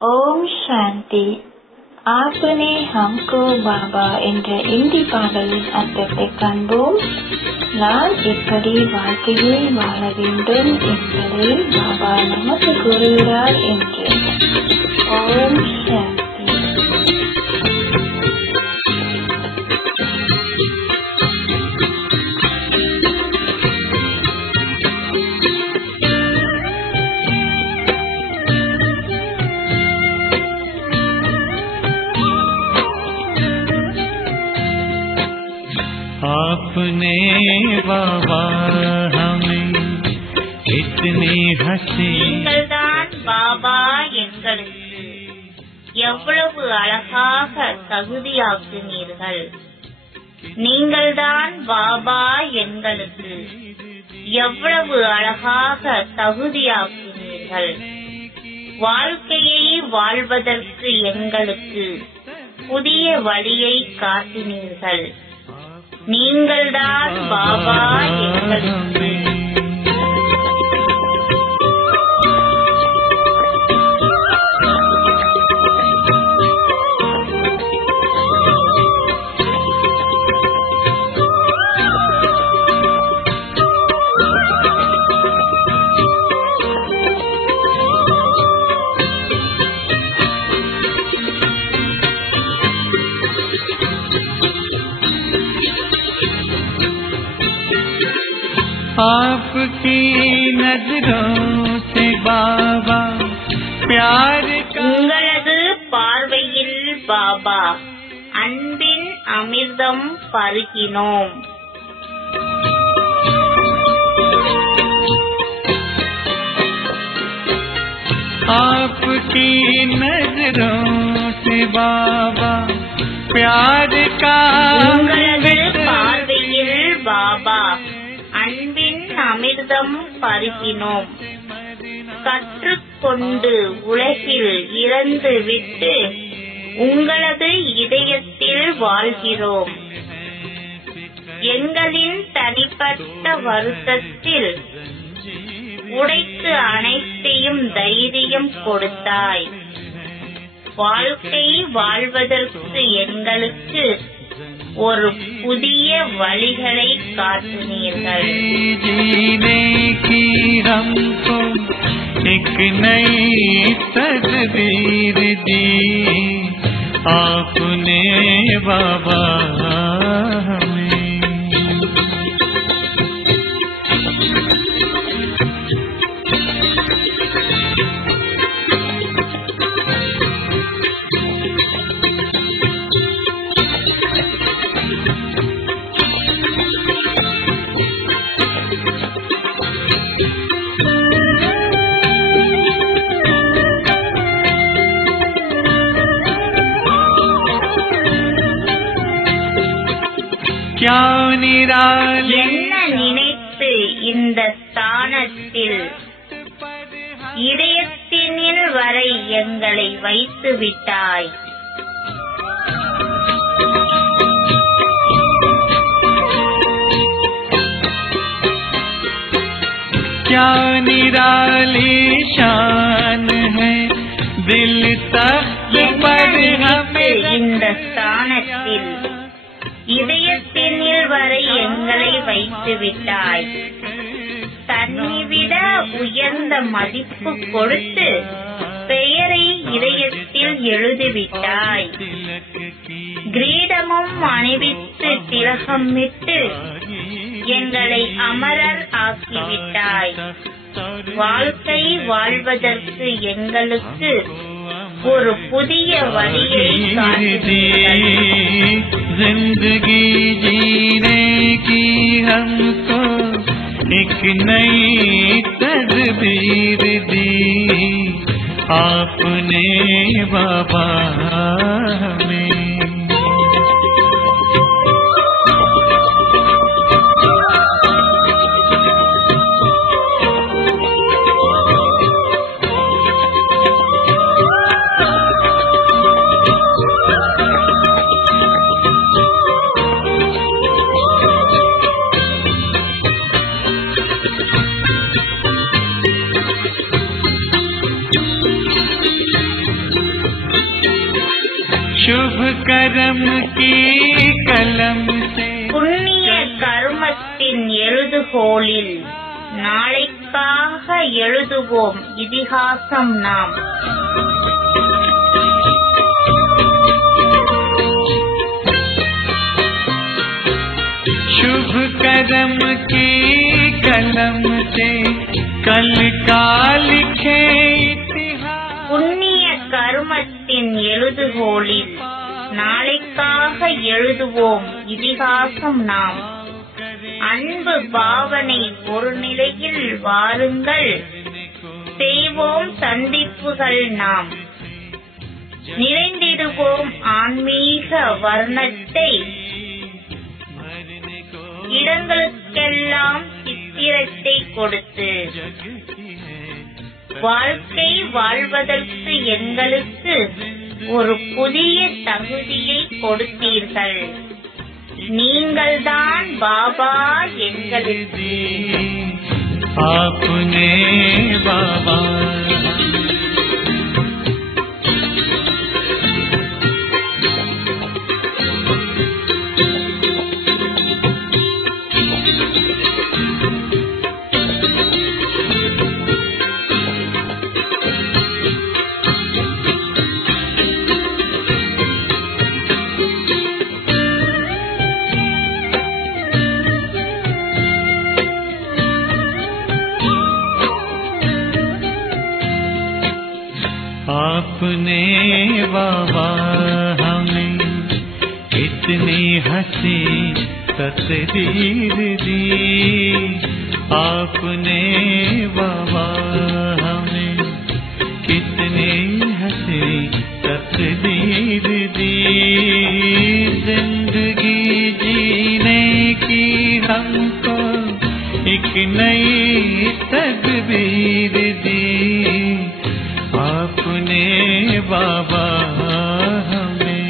ஓம் சாந்தி. ஆப்னே ஹம்கோ பாபா என்ற இந்தி பாடலின் அர்த்தத்தை காண்போம். நான் எப்படி வாழ்க்கையை வாழ வேண்டும் என்பதை பாபா நமக்கு கூறுகிறார் என்று. ஓம் சாந்தி. आपने बाबा हमें इतनी हंसी நீங்கள்தான் பாபா எங்களுக்கு எவ்வளவு அழகாக தகுதியாக்கினீர்கள். நீங்கள்தான் பாபா எங்களுக்கு எவ்வளவு அழகாக தகுதியாக்கினீர்கள். வாழ்க்கையை வாழ்வதற்கு எங்களுக்கு புதிய வழியை காட்டினீர்கள். நீங்கள்தான் பாபா எங்களுக்கு आपकी नजरों से बाबा प्यार का உங்களது பார்வையில் பாபா அன்பின் அமிர்தம் பருகினோம். आपकी नजरों से बाबा प्यार का உங்களது பார்வையில் பாபா அன்பின் அமிர்தம் பருகினோம். கற்றுக்கொண்டு உலகில் இறந்து விட்டு உங்களது இதயத்தில் வாழ்கிறோம். எங்களின் தனிப்பட்ட வருத்தத்தில் உடைத்து அனைத்தையும் தைரியம் கொடுத்தாய். வாழ்க்கை வாழ்வதற்கு எங்களுக்கு ஒரு புதிய வழிகளை காட்டினீர்கள். जीने की हमको एक नई तस्वीर दी आपने बाबा हमें. क्या निराले என்ன நினைத்து இந்த ஸ்தானத்தில் இதயத்தினில் வரை எங்களை வைத்து விட்டாய். क्या निराली शान है दिल तख्त पर हमें இந்த ஸ்தானத்தில் இதயத்தினில் வரை எங்களை வைத்து விட்டாய். தன்னைவிட உயர்ந்த மதிப்பு கொடுத்து பெயரை இதயத்தில் எழுதிவிட்டாய். கிரீடமும் அணிவித்து திலகமிட்டு எங்களை அமரர் ஆக்கிவிட்டாய். வாழ்க்கை வாழ்வதற்கு எங்களுக்கு ஒரு புதிய வழியை காட்டினீர்கள். जिंदगी जीने की हमको एक नई तस्वीर दी आपने बाबा हमें. शुभ कर्म की कलम से புண்ணிய கர்மத்தின் எழுதுகோலில் நாளைக்காக எழுதுவோம் இதிகாசம் நாம். शुभ कर्म की कलम से कल का लिखे इतिहास புண்ணிய கர்மத்தின் எழுதுகோலில் நாளைக்காக எழுதுவோம் இதிகாசம் நாம். அன்பு பாவனை ஒரு நிலையில் வாருங்கள், செய்வோம் சந்திப்புகள் நாம். நிறைந்திடுவோம் ஆன்மீக வர்ணத்தை, இடங்களுக்கெல்லாம் சித்திரத்தை கொடுத்து. வாழ்க்கை வாழ்வதற்கு எங்களுக்கு ஒரு புதிய தகுதியை கொடுத்தீர்கள். நீங்கள்தான் பாபா எங்களுக்கு. आपने बाबा आपने बाबा हमें इतनी हंसी तस्वीर दी. आपने बाबा हमें कितनी हंसी तस्वीर दी. जिंदगी जीने की हमको एक नई तकदीर दी. आपने बाबा हमें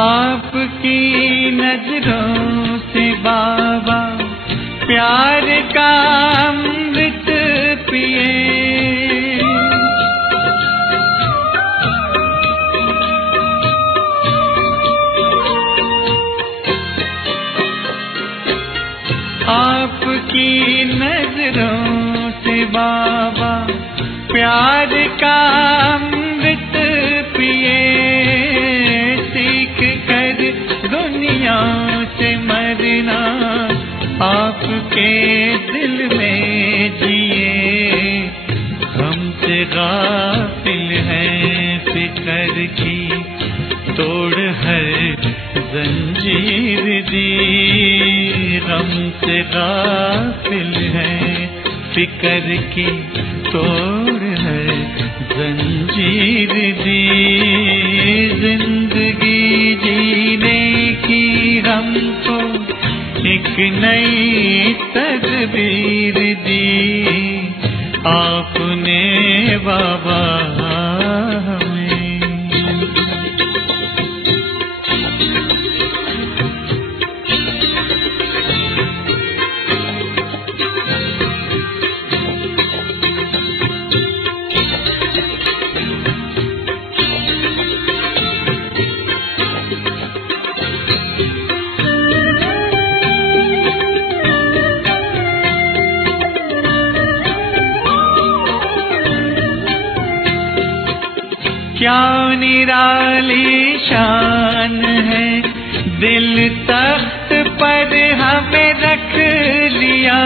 आपकी नजरों से बाबा प्यार का अमृत पिए. आपकी नजरों से बाबा प्यार का अमृत पिए. दुनिया से मरना आपके दिल में जिए. हमसे गाफिल हैं फिक्र की तोड़ हर जंजीर दी. हमसे गाफिल हैं फिक्र की तोड़ हर जंजीर दी. जिंदगी जीने की हमको एक नई तकदीर दी. आपने बाबा हमें क्या निराली शान है, दिल तख्त पर हमें रख लिया.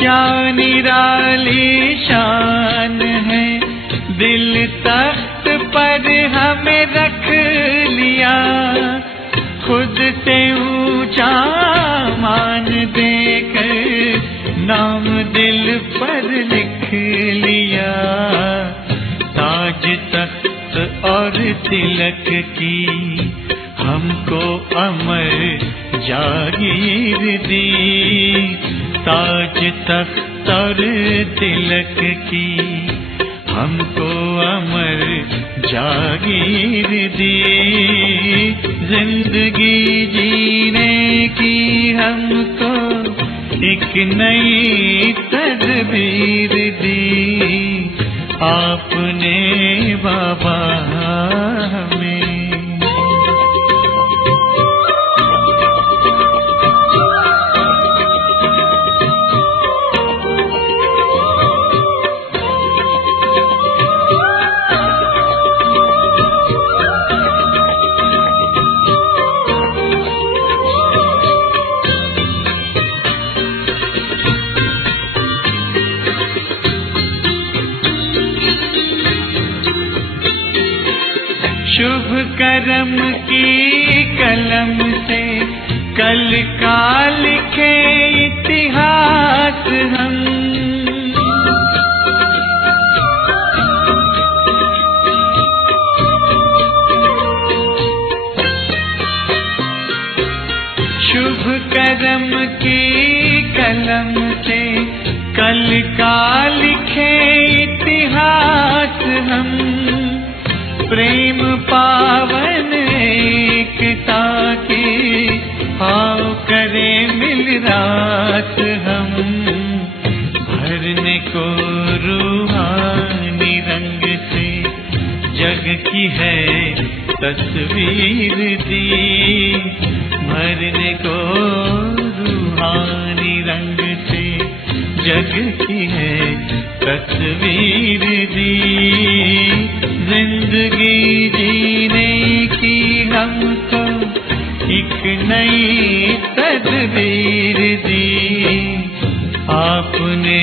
क्या निराली शान है, दिल तख्त पर हमें रख लिया. खुद से ऊंचा मान देकर तिलक की हमको अमर जागीर दी। ताज तख्त और तिलक की हमको अमर जागीर दी। जिंदगी जीने की हमको एक नई तदबीर दी। आपने बाबा हमें शुभ करम की कलम से कल का लिखे इतिहास हम। शुभ करम की कलम से कल का लिखे इतिहास हम। प्रेम पावन एकता की आओ करे मिल रात हम। भरने को रूहानी रंग से जग की है तस्वीर दी। भरने को रूहानी रंग से जग की है तस्वीर दी। जिंदगी जीने की हमको एक नई तदबीर दी। आपने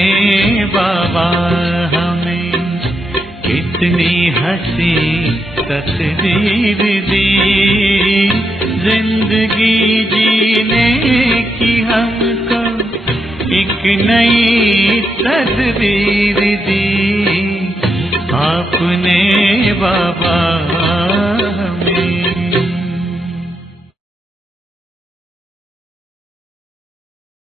बाबा हमें कितनी हंसी तस्वीर दी। जिंदगी जीने की हमको एक नई तस्वीर दी। आपने बाबा